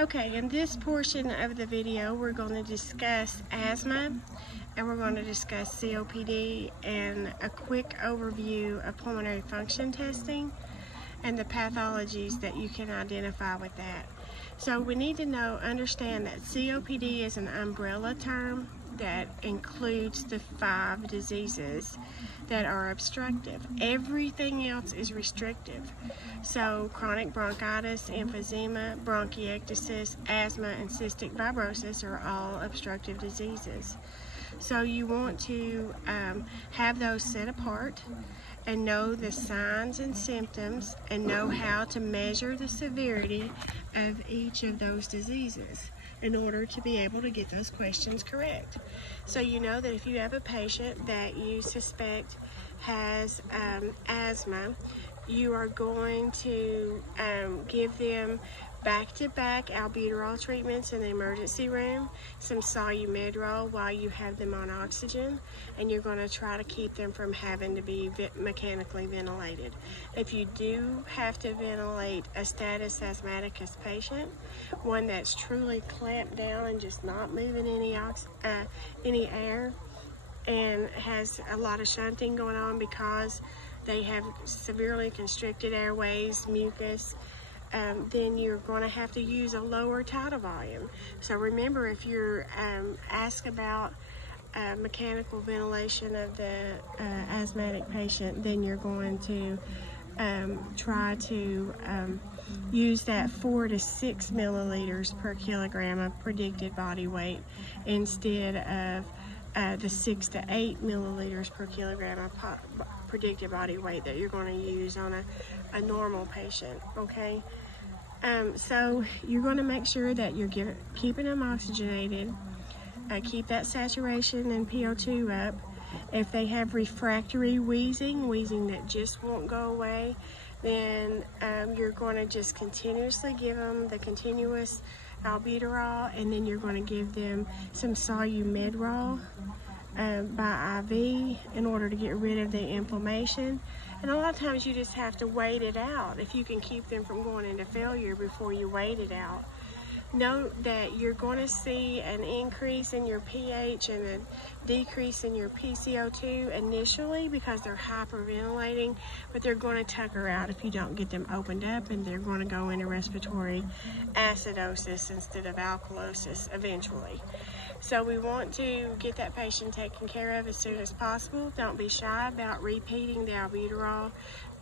Okay, in this portion of the video, we're going to discuss asthma, and we're going to discuss COPD and a quick overview of pulmonary function testing and the pathologies that you can identify with that. So we need to understand that COPD is an umbrella term that includes the 5 diseases that are obstructive. Everything else is restrictive. So chronic bronchitis, emphysema, bronchiectasis, asthma, and cystic fibrosis are all obstructive diseases. So you want to have those set apart and know the signs and symptoms and know how to measure the severity of each of those diseases in order to be able to get those questions correct. So you know that if you have a patient that you suspect has asthma, you are going to give them back-to-back albuterol treatments in the emergency room, some Solu-Medrol while you have them on oxygen, and you're going to try to keep them from having to be mechanically ventilated. If you do have to ventilate a status asthmaticus patient, one that's truly clamped down and just not moving any air and has a lot of shunting going on because they have severely constricted airways, mucus, then you're going to have to use a lower tidal volume. So remember, if you're asked about mechanical ventilation of the asthmatic patient, then you're going to try to use that 4 to 6 milliliters per kilogram of predicted body weight instead of the 6 to 8 milliliters per kilogram of predicted body weight that you're going to use on a normal patient, okay? So you're going to make sure that you're keeping them oxygenated, keep that saturation and PO2 up. If they have refractory wheezing that just won't go away, then you're going to just continuously give them the continuous albuterol, and then you're going to give them some Solu-Medrol by IV in order to get rid of the inflammation. And a lot of times you just have to wait it out if you can keep them from going into failure before you wait it out. Note that you're going to see an increase in your pH and a decrease in your PCO2 initially because they're hyperventilating, but they're going to tucker out if you don't get them opened up, and they're going to go into respiratory acidosis instead of alkalosis eventually. So we want to get that patient taken care of as soon as possible. Don't be shy about repeating the albuterol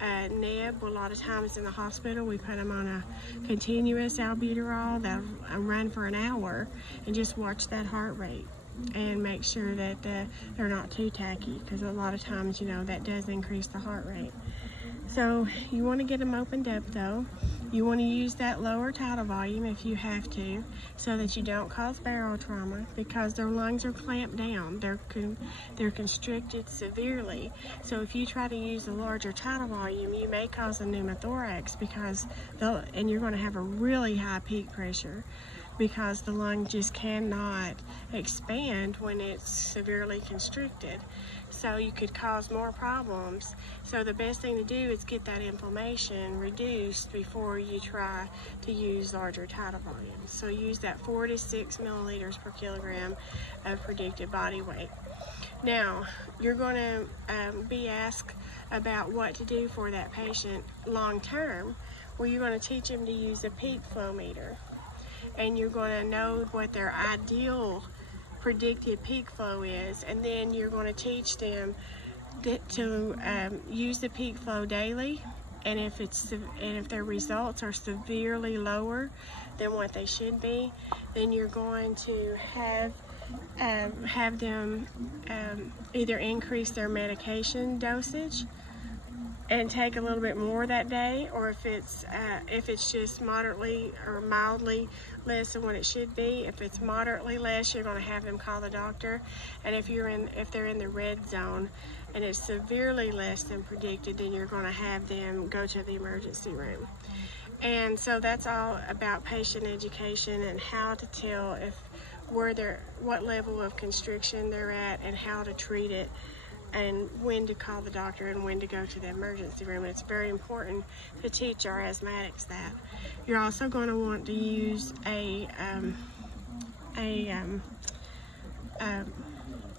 neb. A lot of times in the hospital, we put them on a continuous albuterol that'll run for an hour, and just watch that heart rate and make sure that they're not too tacky, because a lot of times, you know, that does increase the heart rate. So you want to get them opened up though. You want to use that lower tidal volume if you have to, so that you don't cause barrel trauma, because their lungs are clamped down. They're constricted severely. So if you try to use a larger tidal volume, you may cause a pneumothorax, and you're going to have a really high peak pressure, because the lung just cannot expand when it's severely constricted. So you could cause more problems. So the best thing to do is get that inflammation reduced before you try to use larger tidal volumes. So use that 4 to 6 milliliters per kilogram of predicted body weight. Now, you're going to be asked about what to do for that patient long term. Well, you're going to teach them to use a peak flow meter, and you're going to know what their ideal predicted peak flow is, and then you're going to teach them to use the peak flow daily, and if their results are severely lower than what they should be, then you're going to have them either increase their medication dosage and take a little bit more that day, or if it's just moderately or mildly less than what it should be. If it's moderately less, you're going to have them call the doctor. And if they're in the red zone and it's severely less than predicted, then you're going to have them go to the emergency room. And so that's all about patient education and how to tell what level of constriction they're at and how to treat it and when to call the doctor and when to go to the emergency room. And it's very important to teach our asthmatics that. You're also going to want to use a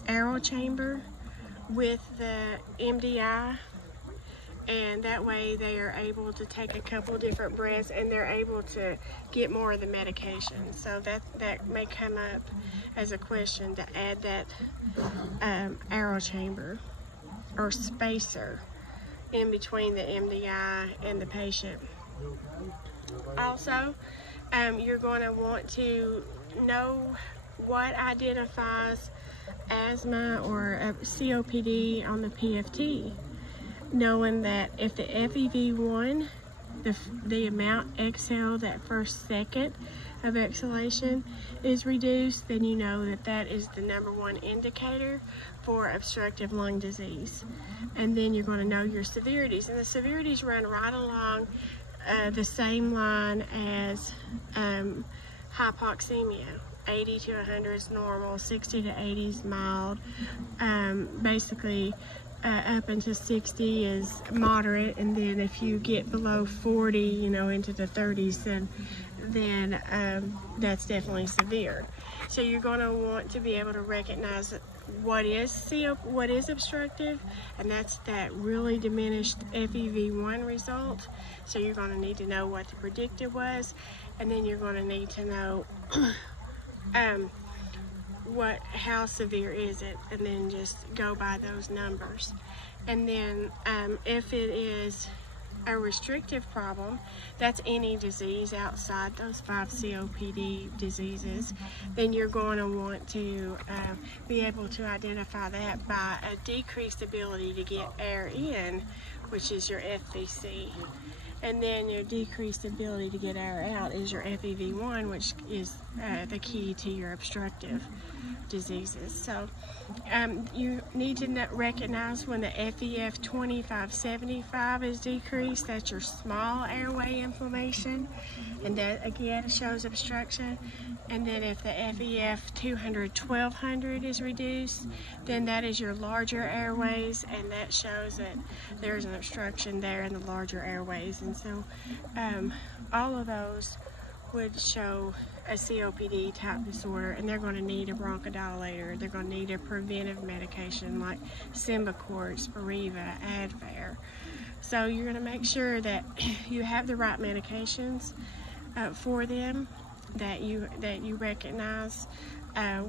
aero chamber with the MDI, and that way they are able to take a couple different breaths and they're able to get more of the medication. So that may come up as a question, to add that aero chamber or spacer in between the MDI and the patient. Also, you're going to want to know what identifies asthma or COPD on the PFT, knowing that if the FEV1, the amount exhaled that first second of exhalation is reduced, then you know that that is the #1 indicator for obstructive lung disease. And then you're going to know your severities, and the severities run right along the same line as hypoxemia. 80 to 100 is normal, 60 to 80 is mild, basically up into 60 is moderate, and then if you get below 40, you know, into the 30s, then that's definitely severe. So you're going to want to be able to recognize what is obstructive, and that's that really diminished FEV1 result. So you're going to need to know what the predictor was, and then you're going to need to know how severe is it, and then just go by those numbers. And then if it is a restrictive problem, that's any disease outside those 5 COPD diseases, then you're going to want to be able to identify that by a decreased ability to get air in, which is your FVC. And then your decreased ability to get air out is your FEV1, which is the key to your obstructive diseases. So you need to recognize when the FEF 2575 is decreased, that's your small airway inflammation, and that again shows obstruction. And then if the FEF 200-1200 is reduced, then that is your larger airways, and that shows that there's an obstruction there in the larger airways. And so all of those would show a COPD type disorder, and they're going to need a bronchodilator. They're going to need a preventive medication like Symbicort, Spiriva, Advair. So you're going to make sure that you have the right medications for them, that you recognize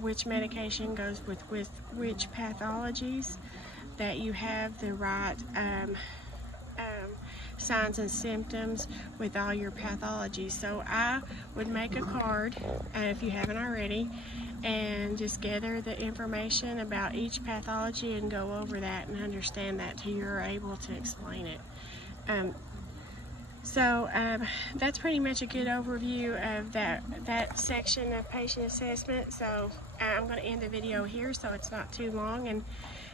which medication goes with which pathologies, that you have the right signs and symptoms with all your pathologies. So I would make a card, if you haven't already, and just gather the information about each pathology and go over that and understand that till you're able to explain it. So that's pretty much a good overview of that section of patient assessment. So I'm going to end the video here so it's not too long,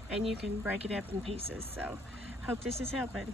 and you can break it up in pieces. So hope this is helping.